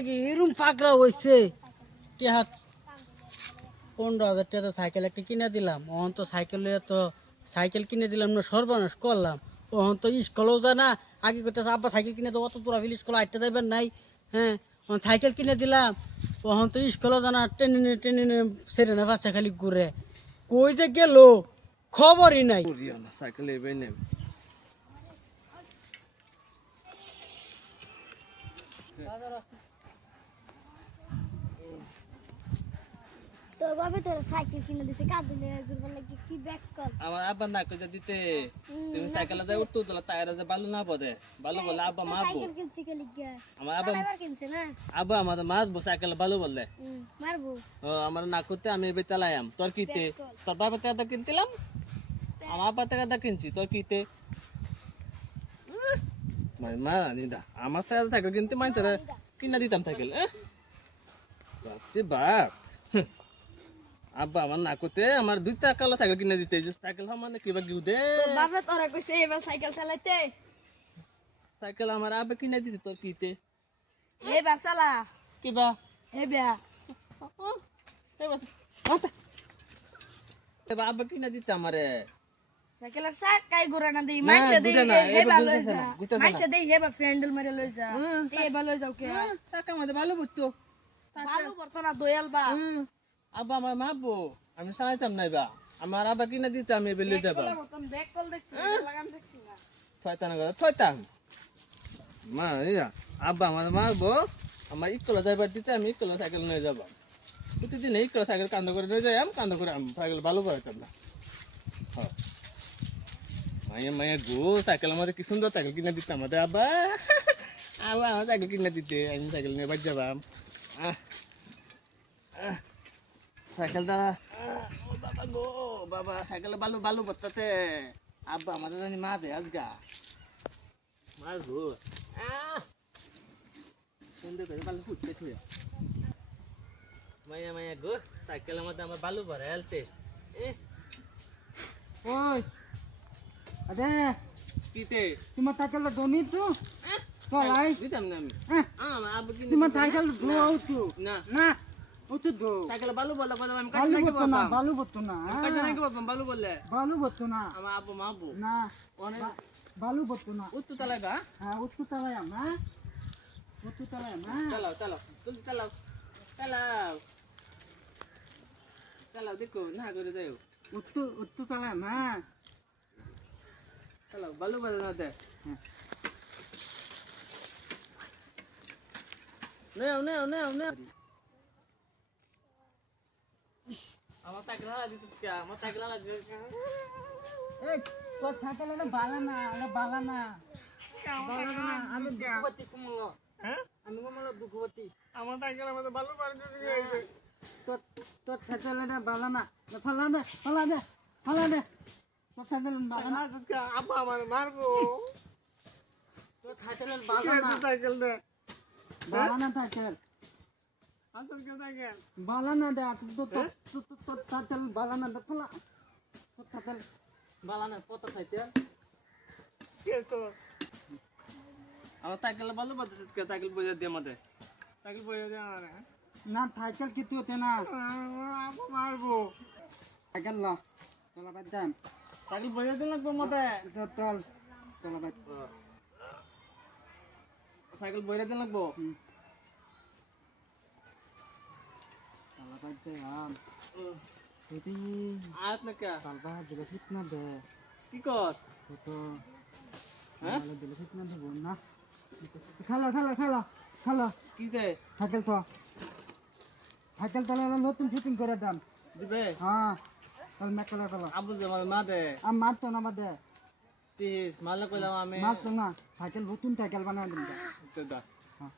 লাগি এরম ফাকরা হইছে টিয়া 15,000 টাকা সাইকেল একটা কিনে দিলাম ওহন তো সাইকেল কিনে দিলাম না সর্বনাশ করলাম ওহন তো স্কুলেও যায় না আগে করতেছে আব্বা সাইকেল কিনে দেবো অত তোরা ফিল স্কুলে আটটা যাবেন নাই হ্যাঁ সাইকেল কিনে দিলাম ওহন তো স্কুলেও যায় না টেনে টেনে সেরে না বাচ্চা খালি ঘুরে কই যে গেল খবরই নাই সাইকেল এবার নেব তোর বাবা তোর সাইকেল কিনে দিছে কাঁদলে ঘুরবার লাগি কি ব্যাক কল আমার আব্বা না কইতে দিতে তুমি সাইকেলে যাই উঠতো তোলা টায়ারে যে বালু না পড়ে বালু বলে আব্বা মারবো সাইকেল কিনছি কে লিগা আমার আব্বা আবার কিনছে না আব্বা আমাদের মারবো সাইকেলে বালু বললে মারবো ও আমার না করতে আমি এবার চালাইম তোর কিতে তোর বাবা টাকা কিনতিলাম আমার আব্বা টাকা কিনছি তোর কিতে মা নিদা আমার টাকা সাইকেল কিনতে মাইতে কিনা দিতাম সাইকেল বাপরে বাপ আব্বা আমার না করতে আমার 2 টাকা সাইকেল কিনে দিতে যে সাইকেল মানে কিবা গিউ দে তোর বাবা তোরা কইছে এবার সাইকেল চালাইতে সাইকেল আমার আব্বা কিনে দিতে তোর কিতে এবার চালা কিবা এবার এবার আব্বা কিনে দিতে আমারে সাইকেলের চাকাই ঘুরে না দেই না, মাইছে দেই গুজে না, হেবা এবার লই গুজতেছে যা না, গুজতেছে না। মাইছে দেই হেবা ফ্রেন্ডল মেরে লই যা এবা লই যাও কে চাকা মধ্যে ভালো বুঝতো ভালো করতো না দয়াল বা আব্বা আমার মারবো আমি চালাইতাম না এবার আমার আব্বা কিনে দিতে আমি এবার লই যাবো ব্যাক কল দেখছি লাগান দেখছি না থয়তান করে থয়তাম মা ইয়া আব্বা আমার মারবো আমার ইকলা যাইবার দিতে আমি ইকলা সাইকেল নিয়ে যাবো প্রতিদিন ইকলা সাইকেল কান্দ করে নিয়ে যাই কান্দ করে আমি সাইকেল ভালো করাইতাম না মায়া মায়া গো সাইকেল আমাদের কি সুন্দর সাইকেল কিনে দিতে আমাদের আব্বা আব্বা আমার সাইকেল কিনে দিতে আমি সাইকেল নিয়ে বাড়ি যাবাম সাইকেলটা ও বাবা গো বাবা সাইকেল বালু বালু বত্তাতে আব্বা আমাদের জানি মা দে আজগা মার গো সুন্দর করে বালু ফুটতে ছুঁয়ে মায়া মায়া গো সাইকেল আমাদের আমার বালু ভরে হেলতে ওই আদে কিতে তোমার সাইকেলটা দনি তো চলাই দিতাম না আমি আমার আব্বা কিনে তোমার সাইকেল ধোয়া উঠু না না উঠু ধো সাইকেল বালু বললে বললাম আমি বালু কাজে নাকি বলতো না বললাম বালু বলতো না কাজে নাকি বললাম বালু বললে বালু বলতো না আমার আব্বু মাবু না অনেক বালু বলতো না উত্তর তালাই বা হ্যাঁ উঠু চালাই আমরা উঠু চালাই আমরা চালাও চালাও জলদি চালাও চালাও চালাও দেখো না করে যাও উঠু চালাই আমরা চালাও বালু বালু না দে নেও নেও নেও নেও আমার সাইকেল হারা দিতে কে আমার সাইকেল হারা দিতে এই তোর সাইকেল না বালা না এটা বালা না আমি দুঃখবতী কুমলো হ্যাঁ আমি কুমলো দুঃখবতী আমার সাইকেল আমাদের বালু মারি দিতে গেছে তোর তোর সাইকেল না বালা না ফালা দে ফালা দে ফালা দে তোর সাইকেল বালা না আজকে আব্বা আমার মারবো তোর সাইকেল বালা না সাইকেল দে বালা না সাইকেল আজকে সাইকেল বালা না দে তোর সাইকেল বালা না দে ফালা তোর সাইকেল বালা না কত সাইকেল কে তো আমার সাইকেল ভালো বাজছে কে সাইকেল বইয়া দিয়ে আমাদের সাইকেল বইয়া দিয়ে আমার না সাইকেল কিছু হতে না আব্বা মারবো সাইকেল ল চলা বাদ যাম সাইকেল বইয়া দিন লাগবো মতে চল চলা বাদ সাইকেল বইয়া দিন লাগবো চলা বাদ যাম যদি আয়াত না কে কালবা দিলে ঠিক না দে কি কর তো হ্যাঁ দিলে ঠিক না দেবো না খেলো খেলো খেলো খেলো কি দে সাইকেল তো সাইকেল তো নতুন ফিটিং করে দাম দিবে হ্যাঁ চল মেকালা চলো আবু যে আমার মা দে আমি মারতো না বাদে তিস মালা কইলাম আমি মারতো না সাইকেল নতুন সাইকেল বানায় দিন তো দা হ্যাঁ